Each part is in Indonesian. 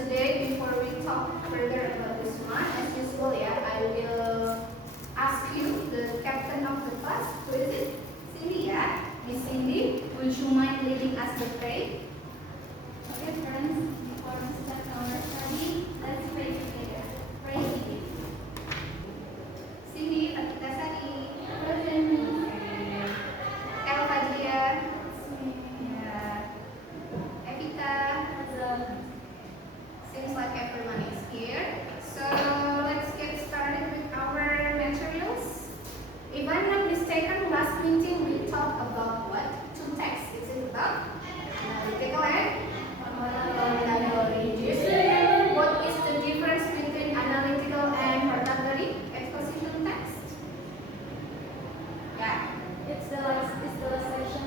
today, before we talk further about this one, as usual, I will ask you, the captain of the class, who is it? Cindy, Miss Cindy, would you mind leading us to pray? Okay, friends, before we start our study, let's pray together. Pray, Cindy. Cindy, kita sari. Present. El Fajria. Evita. Seems like everyone is here. So let's get started with our materials. If I'm not mistaken, last meeting we talked about what? Two texts. Is it about? Take a look. What is the difference between analytical and hortatory exposition text? It's the last section.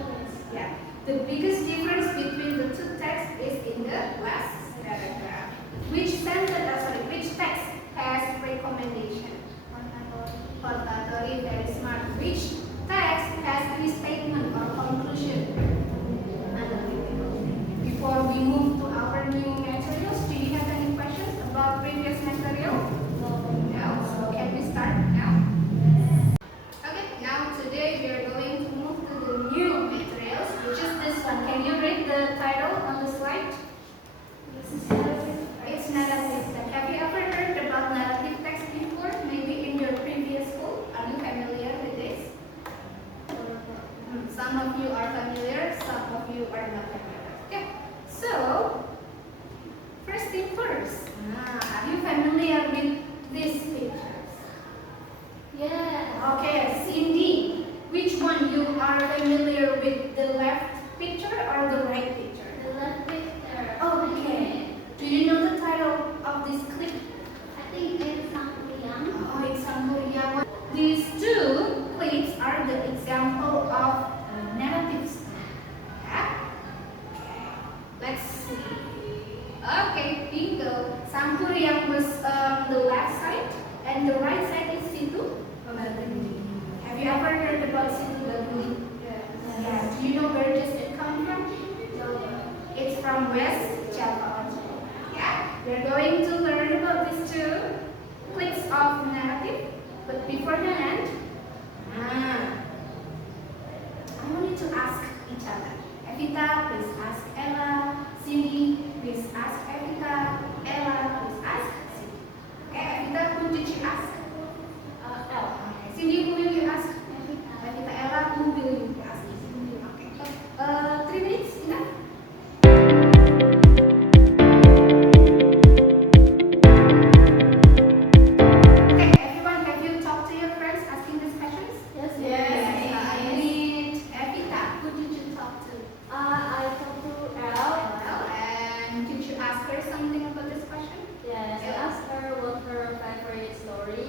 Yeah. The biggest difference between the two texts is in the last paragraph. Which text has recommendation? Hortatory, very smart. Which text has restatement or conclusion? Analytical. Before we move to our new materials, do you have any questions about previous material? No. So can we start now? Okay, now today we are going to move to the new materials, which is this one. Can you read the title on the slide? It's narrative text. Have you ever heard about narrative text before? Maybe in your previous school? Are you familiar with this? Some of you are familiar, some of you are not familiar. Okay, so first thing first. Are you familiar with these pictures? Yeah. Okay, Cindy, which one you are familiar with, the left picture or the right picture? The left picture. Okay. Do you know the title of this clip? I think it's Sangkuriang. Oh, it's Sangkuriang. These two clips are the example of narrative style. Yeah? Okay. Let's see. Okay, bingo. Sangkuriang was the left side, and the right side is Situ Baguli. Have you ever heard about Situ Baguli? Yeah. Do you know where does it come from? It's from West Java. Yeah. We're going to learn about these two clips of narrative, but beforehand, I want you to ask each other. Evita, please ask Ella. Cindy, please ask Evita. Ella, please ask Cindy. Okay, Evita, who did you ask? L. Okay. Cindy, who will you ask? Evita, Ella, who will you ask? Cindy. Okay. 3 minutes, enough? Okay, everyone, have you talked to your friends asking these questions? Yes. I need Evita. Who did you talk to? I talked to L. And did you ask her something about this question? Yes. I asked her what her favorite story.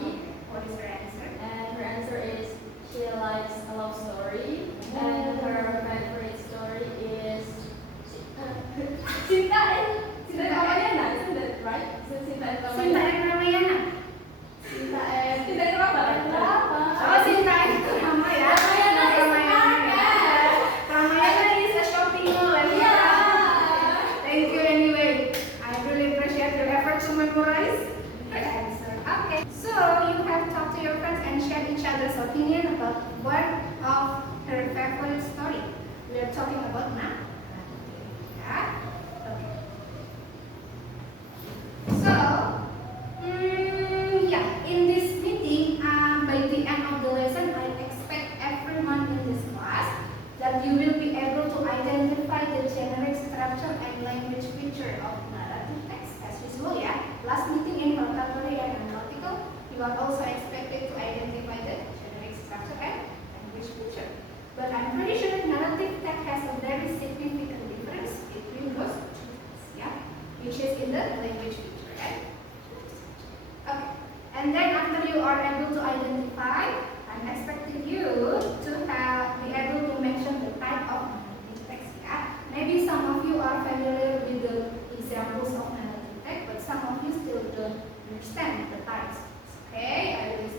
What is her answer? And her answer is she likes a love story. And her favorite story is Cinta and Ramayana, isn't it right? Cinta and Cinta Ramayana. and Ramayana. Cinta and Ramayana. Oh, Cinta and Ramayana. Ramayana. Ramayana is a shopping mall. Yeah. Thank you anyway. I really appreciate your effort to memorize her answer. Okay, so you have talked to your friends and shared each other's opinion about one of her favorite story. We are talking about now. Yeah. Okay. So, in this meeting, by the end of the lesson, I expect everyone in this class that you will be able to identify the generic structure and language feature of narrative text as usual. Last meeting in hortatory and analytical, you are also expected to identify the generic structure and language feature. But I'm pretty sure narrative text has a very significant difference between those two texts, which is in the language feature, right? Okay, and then after you are able to identify, I'm expecting you to be able to mention the type of narrative text. Maybe some of you are familiar with the examples of narrative text, but some of you still don't understand the types. Okay, I will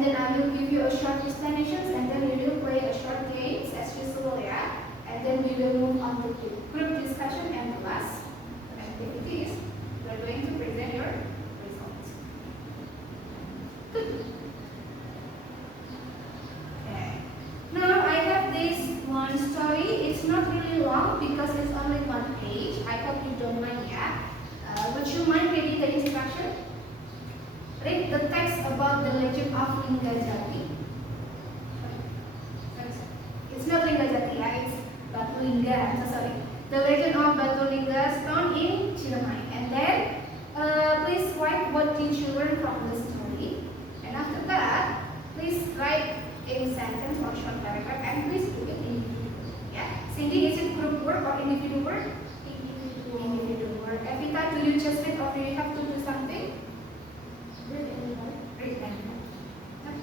and then I will give you a short explanations, and then we will play a short games as usual, yeah. And then we will move on to the group discussion, and the last activity is we are going to present your results. Good. Okay. Now I have this one story. It's not really long because it's only one page. I hope you don't mind, yeah. Would you mind reading the instruction? Read the text about the legend of Linggajati. It's not Linggajati, yeah, it's Batu Lingga. I'm so sorry. The legend of Batu Lingga stone in Ciremai. And then please write what did you learn from the story. And after that, please write in sentence or short paragraph, and please do it individually. Yeah. Cindy, is it group work or individual work? Individual work. Evita, do you just read or do you have to do something? Read and write.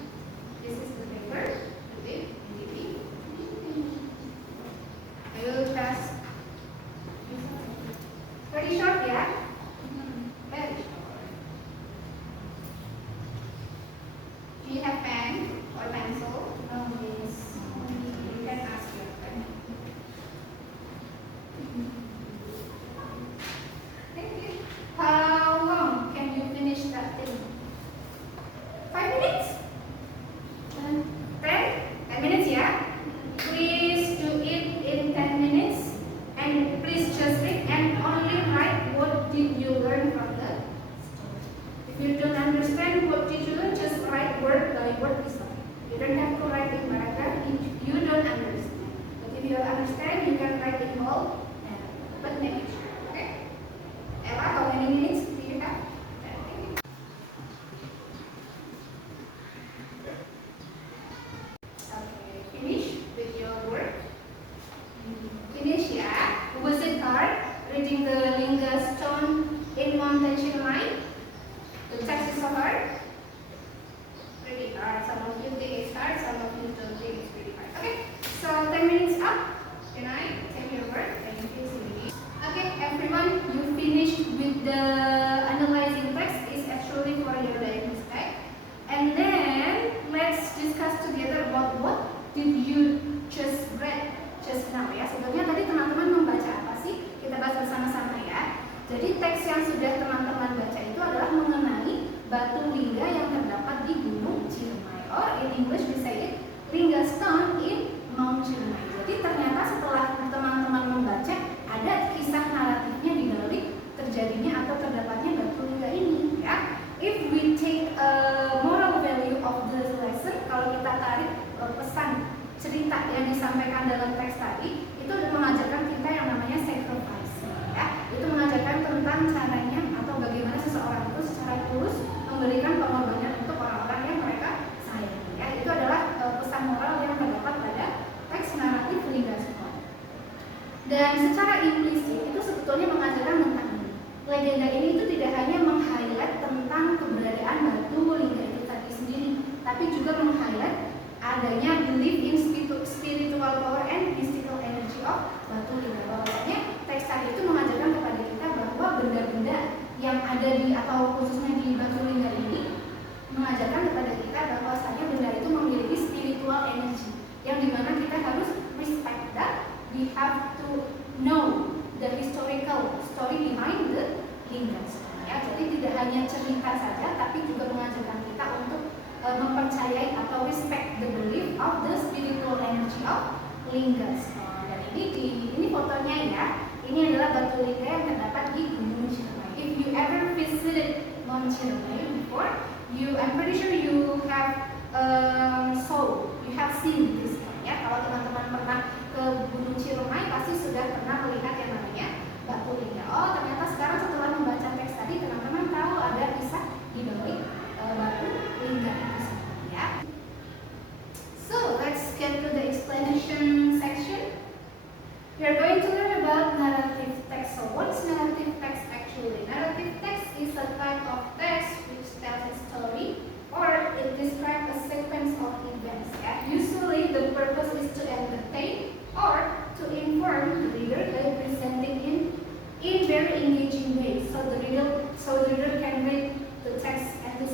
This is the paper. Do it individually. I will pass. Very short, yeah? Very short. Do you have pen or pencil? Yes. You can ask your friend. Thank you. How long can you finish that thing? 5 minutes? 10? 10 minutes, yeah? Please do it in 10 minutes. And please just read and only write what did you learn from the story. If you don't understand what did you learn, just write word by word this one. You don't have to write in paragraph if you don't understand. But if you understand, you can write in whole paragraph. But make it short, okay? Ella, how many minutes do you have? 10 minutes. Okay, finish with your work. Finish, yeah? Was it hard reading the Lingga stone in Mountain Ciremai? The text is so hard? Pretty hard. Some of you think it's hard, some of you don't think it's pretty hard. Okay, so 10 minutes up. Can I take your work? Thank you, Cindy. Okay, everyone, you finished with the analyzing text. Is actually for your diagnostic. And then let's discuss together about what did you just read just now, ya. Sebelumnya tadi teman-teman membaca apa sih? Kita bahas bersama-sama, ya. Jadi teks yang sudah teman-teman baca itu adalah mengenai batu lingga yang terdapat di Gunung Ciremai. Or in English we say it Lingga stone in Mount Ciremai. Jadi ternyata setelah teman-teman membaca, ada kisah naratifnya di balik terjadinya atau terdapatnya batu lingga ini, ya. If we take a moral value of the lesson, kalau kita tarik pesan cerita yang disampaikan dalam teks tadi, itu mengajarkan kita yang namanya sacrifice, ya. Itu mengajarkan tentang caranya atau bagaimana seseorang itu secara tulus memberikan pengorbanan untuk orang-orang yang mereka sayangi, ya. Itu adalah pesan moral yang terdapat pada teks naratif Lingga Stone. Dan secara implisit itu sebetulnya mengajarkan tentang ini. Legenda ini itu tidak hanya meng-highlight tentang keberadaan batu lingga itu tadi sendiri, tapi juga meng-highlight adanya belief in spiritual power and mystical energy of batu lingga. Bahwasanya teks tadi itu mengajarkan kepada kita bahwa benda-benda yang ada di atau khususnya di batu lingga ini mengajarkan kepada kita bahwasanya benda itu memiliki spiritual energy yang dimana kita harus respect that. We have to know the historical story behind the lingga, ya. Jadi tidak hanya cerita saja, tapi juga mengajarkan kita untuk mempercayai atau respect the belief of the spiritual energy of lingga. Dan ini fotonya, ya. Ini adalah batu lingga yang terdapat di Gunung Ciremai. If you ever visited Mount Ciremai before, I'm pretty sure you have seen this one, ya. Kalau teman-teman pernah ke Gunung Ciremai, pasti sudah pernah melihat yang namanya batu lingga. Oh, ternyata sekarang setelah membaca teks tadi, teman-teman tahu ada kisah di balik batu lingga itu sendiri, ya. So, let's get to the explanation section. We are going to learn about narrative text. So, what's narrative text actually? Narrative text is a type of text which tells a story or it describes a sequence of events. Yeah? Usually, the purpose is to entertain or to inform the reader by presenting in very engaging ways, so the reader can read the text and to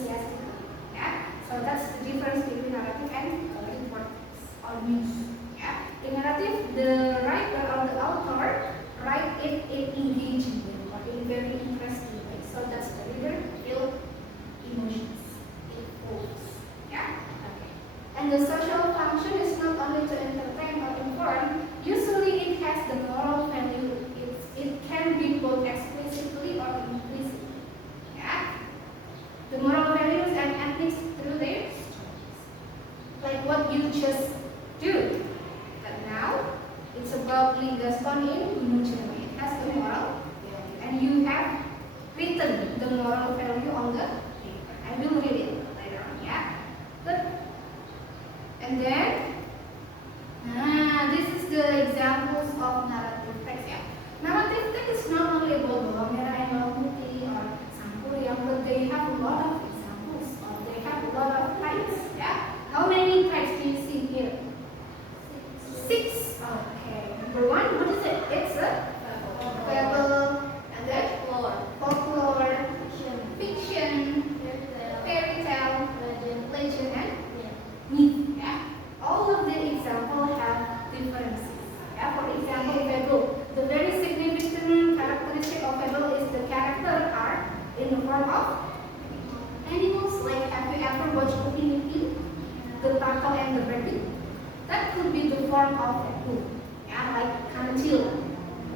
you just do. But now it's about Lee Gaston in Gunung Ciremai. It has the moral value, and you have written the moral value on the paper. I will read it later on, yeah. Good. And then, this is the examples of narrative text, yeah. Narrative text is not only about bawang merah and bawang putih or sampuriang, but they have a lot of examples, or they have a lot of types, yeah. How many types do you see here? 6. Okay. Number 1, what is it? It's a fable, and then folklore, fiction, fairy tale, legend, and myth. Yeah. All of the examples have differences. Yeah. For example, fable. The very significant characteristic of fable is the character are in the form of animals. Like, have you ever watched Upin Ipin, the turtle and the rabbit? That could be the form of fable. Yeah, like kancil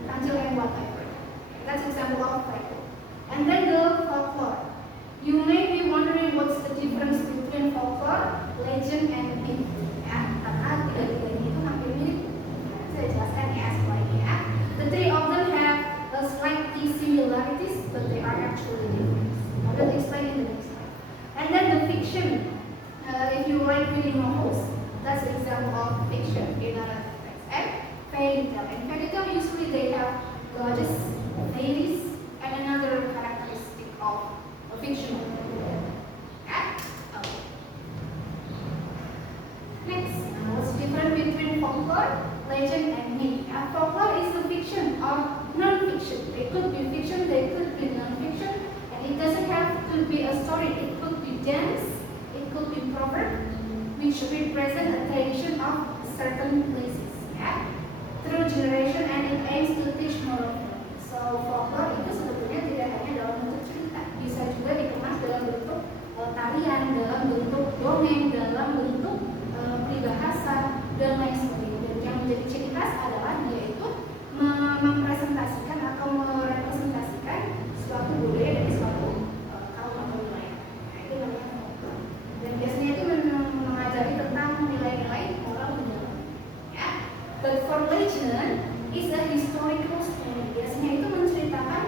and whatever. That's example of fable. And then the folklore. You may be wondering what's the difference between folklore, legend, and myth. Ya, karena tiga-tiganya itu hampir mirip. Saya jelaskan ya semuanya ya. The three of them have a slightly similarities, but they are actually different. I will explain in the next slide. And then the fiction. If you write reading novels, that's an example of fiction in narrative text. And fairy tale. In fairy tale, usually they have goddess, fairies, and another characteristic of a fictional novel. Yeah? Okay. Next, what's different between folklore, legend, and myth? Folklore is a fiction or non-fiction. They could be fiction, they could be non-fiction, and it doesn't have to be a story. It could be dance, it could be proverb, which represent a tradition of certain places. Yeah? Through generation, and it aims to teach moral values. So folklore itu sebetulnya tidak hanya dalam bentuk cerita, bisa juga dikemas dalam bentuk tarian, dalam bentuk dongeng, dalam bentuk peribahasa, dan lain sebagainya. Dan yang menjadi ciri khas adalah dia itu mempresentasikan atau merepresentasikan suatu budaya dari suatu kaum atau wilayah. Nah, itu namanya folklore. Dan biasanya itu mengajari tentang nilai-nilai moral mendalam. Ya. But for legend is a historical story. Biasanya itu menceritakan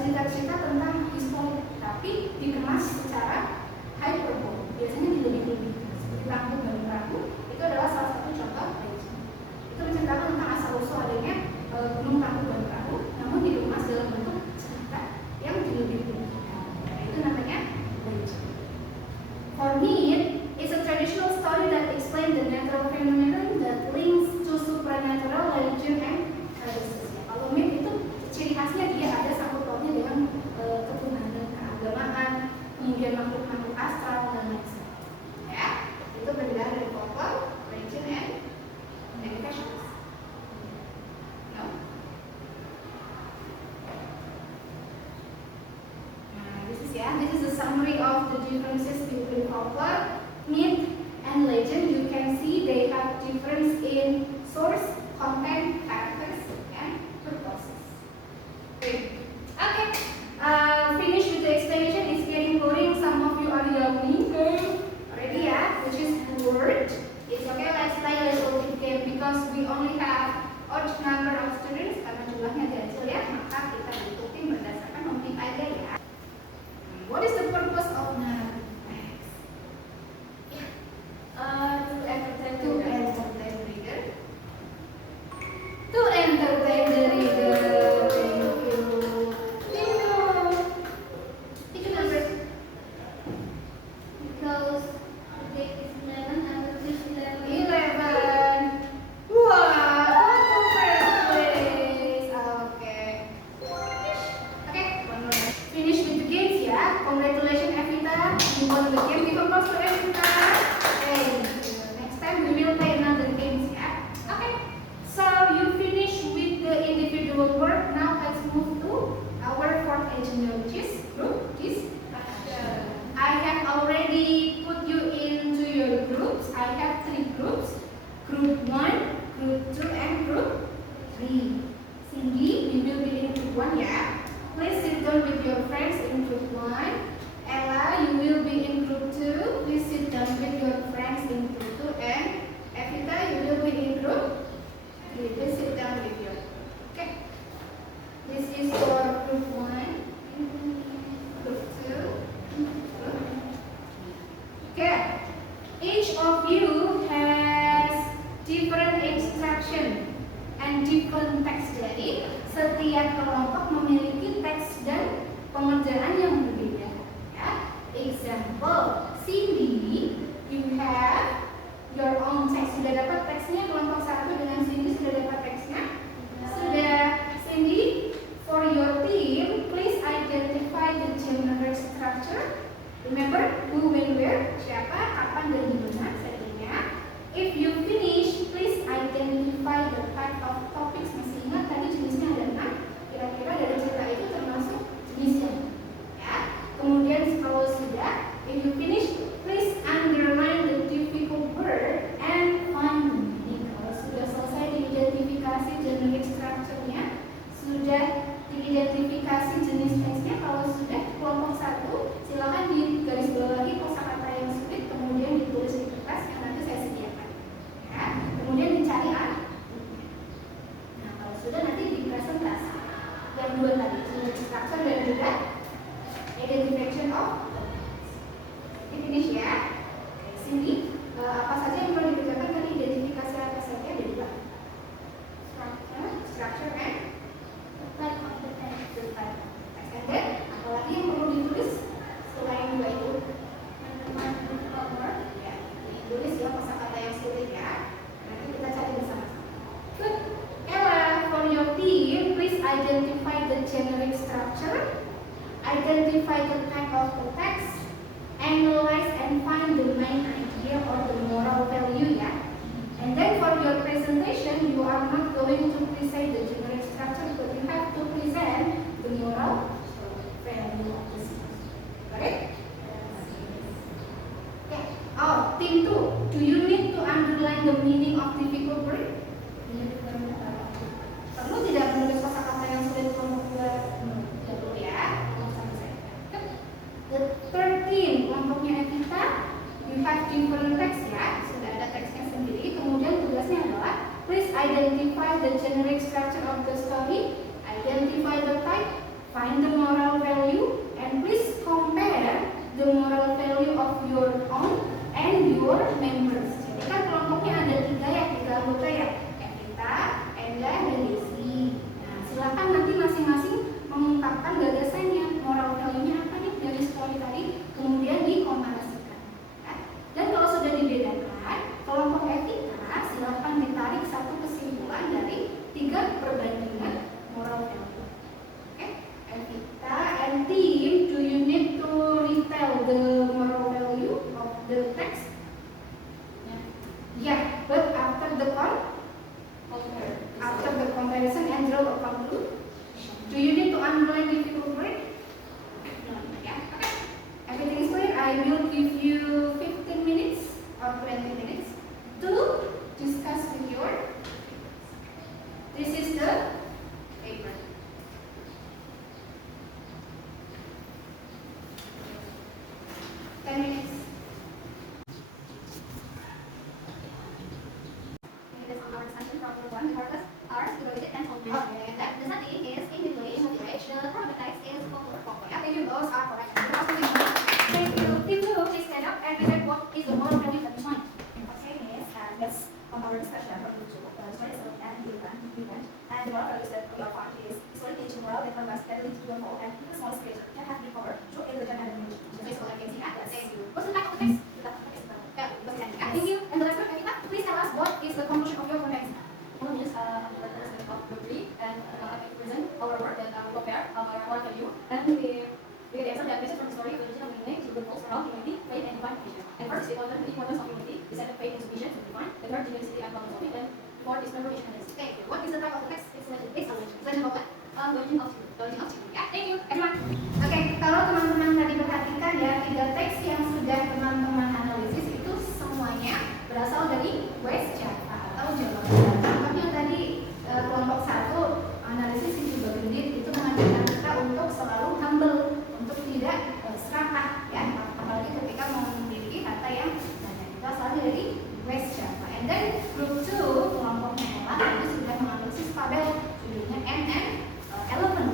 cerita-cerita tentang historik, tapi dikemas secara hyperbole. Biasanya dilebih-lebihkan. Seperti Tangkuban Perahu itu adalah salah satu contoh legend. Itu menceritakan tentang asal-usul adanya Gunung Tangkuban Perahu, namun dikemas dalam bentuk cerita yang dilebih-lebihkan. Nah, itu namanya legend. For me, it's a traditional story that explains the natural phenomenon that links to supernatural, legend, and traditions. Kalau myth itu ciri khasnya dia ada sangkut pautnya dengan ketuhanan, keagamaan, kemudian makhluk-makhluk astral dan lain sebagainya. Ya, itu perbedaan dari folklore, legend, and traditions. No? This is a summary of the differences between folklore, myth, and legend. You can see they have difference in source, content, characters, and purposes. Okay. Finish with the explanation. It's getting boring. Some of you are yawning already, yeah? Which is word. It's okay. Let's play a little game because we only have odd number of students. Karena jumlahnya ganjil ya, maka kita bentukin berdasarkan nominal aja ya. What is the purpose of narrative text? To entertain the reader. To entertain the reader. Thank you. Teacher number. Because the date is 11 and the teacher is 11. 11. Wow, first place. Okay. Okay, one more. Finish with the games ya. Congratulations Evita. You won the game. Give applause to Evita. Okay. Next time we will play another games ya. Okay. So you finish with the individual work. Now let's move to our fourth agenda, which is group discussion. I have already put you into your groups. I have 3 groups. Group 1, Group 2, and Group 3. Cindy, you will be in Group 1 ya. Please sit down with your friends in Group 1. Ella, you will be in Group 2. Please sit down with your friends in Group 2. And Okay. Each of you has different instruction and different text. Jadi setiap kelompok memiliki teks dan pengerjaan yang berbeda. Ya. Example, Cindy, you have your own text. Sudah dapat teksnya kelompok 1 dengan Cindy sudah dapat teksnya? Sudah. Cindy, for your team, please identify the generic structure. Remember who, when, where, siapa, kapan, dan di mana settingnya. If you finish, please identify the type of topics. Masih ingat tadi jenisnya ada 6. Kira-kira dari cerita itu termasuk jenisnya. Ya. Kemudian kalau sudah, if you finish, please underline the difficult word and find the meaning. Kalau sudah selesai diidentifikasi generic structure-nya, sudah diidentifikasi jenis teksnya, kalau sudah kelompok 1 silakan di garis bawahi kosakata yang sulit, kemudian ditulis di kertas yang nanti saya sediakan. Ya, kemudian dicari artinya. Nah, kalau sudah nanti dipresentasi. Yang 2 tadi, generic structure dan juga identification of finish ya. Sini apa saja yang perlu dikerjakan tadi, identifikasi apa saja ada 2. Structure and type of the text. And then apalagi yang perlu ditulis selain 2 itu? Ya, ditulis ya kosakata yang sulit ya. Nanti kita cari bersama-sama. Good. Ella, for your team, please identify the generic structure, identify the type of the text, analyze and find the main idea or the moral value ya. And then for your presentation, you are not going to present the generic structure, but you have to present the moral value of the series. Correct? Okay. Oh, team 2. Do you need to underline the meaning of difficult word? Perlu tidak menulis kosakata yang sulit kelompok 2? Tidak perlu ya. The 13 kelompoknya Evita, you have different text ya, sudah ada teksnya sendiri. Kemudian tugasnya adalah please identify the generic structure of the story, identify the type, find the moral value, and please compare the moral value of your own and your members. Jadi kan kelompoknya ada 3 anggota ya, Evita, Enda, dan Desi. Nah, silakan nanti masing-masing mengungkapkan gagasannya, moral value-nya apa nih dari story tadi, kemudian dikomparasikan. Ya. Dan kalau sudah dibedakan, kelompok Evita silakan ditarik satu kesimpulan dari 3 perbandingan moral value. Oke, Evita and team, do you need to retell the moral value of the text? Yeah, but after the comparison and draw a conclusion. Do you need to underline difficult word? No. Yeah. Okay. Everything is clear. I will give you 15 minutes or 20 minutes to discuss with your. This is the paper. Minutes. This is our discussion from the 1. The purpose are situated and open. Okay. The setting is English, language. The proper text is folklore. Yeah, thank you. Those are correct. Thank you. Team 2, please stand up and present what is the moral value of the mind. Okay, yes, and that's on our discussion from the 2. Story is and event. And the moral values that we are found is story teaching moral that conveys that leads to the whole and the small creation that has been covered through a religion and language. That's all I can see. Thank you. What's the type of text? Thank you. And the last one, Evita, please tell us what is the conclusion of your context. One is the of the three, and I can present our work that we prepare our moral value, and we get the answer that message from the story, religion of meaning, to the goals around humanity, faith and divine vision. And first, the importance of humanity, the second, faith and sufficient to define, the third, generosity and philosophy, and the fourth is preparation and honesty. Thank you. What is the type of the text? It's legend. It's a legend. Legend of what? Legend of Chile. Legend of Chile. Yeah. Thank you, everyone. Oke, kalau teman-teman tadi perhatikan ya, 3 teks yang sudah teman-teman analisis itu semuanya berasal dari West Java atau Jawa Barat. Contohnya tadi kelompok 1 analisis juga gendit itu mengajarkan kita untuk selalu humble, untuk tidak serakah ya, apalagi ketika memiliki harta yang banyak. Itu asalnya dari West Java. And then group 2 kelompoknya Ella itu sudah menganalisis tabel judulnya N and Eleven.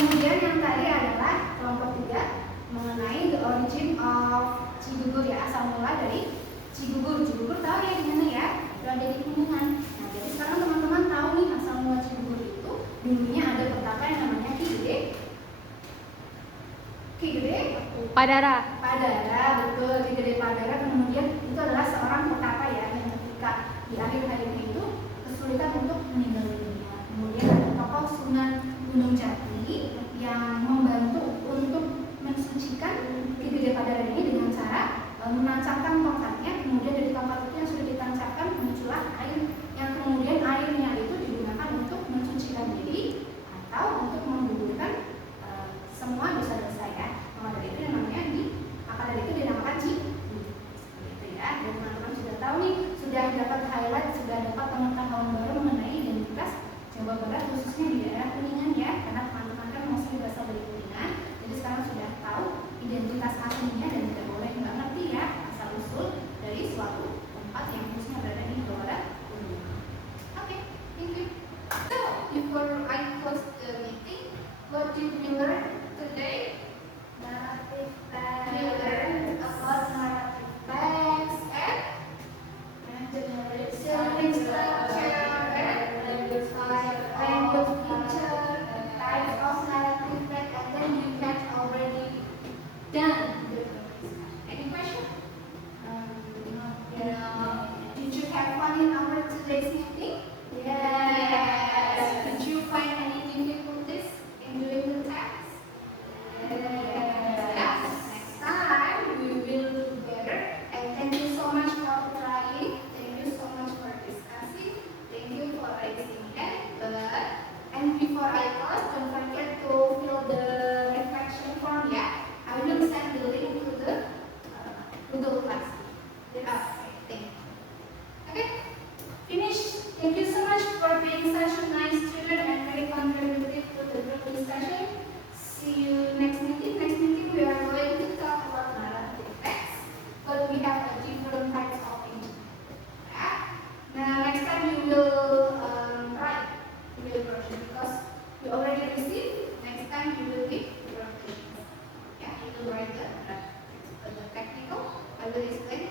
Kemudian yang tadi adalah kelompok 3 mengenai the origin of Cigugur ya, asal mula dari Cigugur. Cigugur tahu ya di mana ya? Itu ada di Kuningan. Nah, jadi sekarang teman-teman tahu nih asal mula Cigugur itu dulunya ada petaka yang namanya Ki Gede. Ki Gede Padara. Padara, betul, Ki Gede Padara. Kemudian itu adalah seorang petaka ya yang ketika di akhir hayatnya itu kesulitan untuk meninggal dunia. Kemudian ada tokoh Sunan Gunung Jati yang membantu untuk mensucikan Ki Gede Padara ini dengan cara menancapkan tongkatnya. Kemudian dari tongkat itu yang sudah ditancapkan muncullah air, yang kemudian airnya itu digunakan untuk mensucikan diri atau untuk menggugurkan semua dosa-dosa ya. Maka dari itu yang namanya maka dari itu dinamakan Cigugur. Gitu ya. Dan teman-teman sudah tahu nih, sudah dapat highlight, sudah dapat pengetahuan baru mengenai identitas Jawa Barat khususnya di daerah Kuningan ya, karena teman-teman kan mostly berasal dari Kuningan. Jadi sekarang sudah tahu identitas aslinya dan tidak boleh nggak ngerti ya asal usul dari suatu tempat yang khususnya berada di Jawa Barat Kuningan. Oke, thank you. So before I close the meeting, what did we learn today? Narrative facts. We learned about narrative facts and generative structure and language feature, types of narrative fact, and then you had already done the any question? Yeah. Did you have fun in our today's meeting? Yes. Did you find any difficulties in doing the task? Yes. Next time we will do better. And thank you so much for trying. Thank you so much for discussing. Thank you for raising hand. And before I close, don't forget to fill the reflection form. Yeah, I will send the link to the Google Class. Okay, thank you. Okay, finish. Thank you so much for being such a nice student and very contributive to the group discussion. See you next meeting. Next meeting we are going to talk about narrative facts, but we have a different types of engine. Yeah. Now next time we will write real version because we already received. Next time you will be real version. Yeah, you will write the technical. I will explain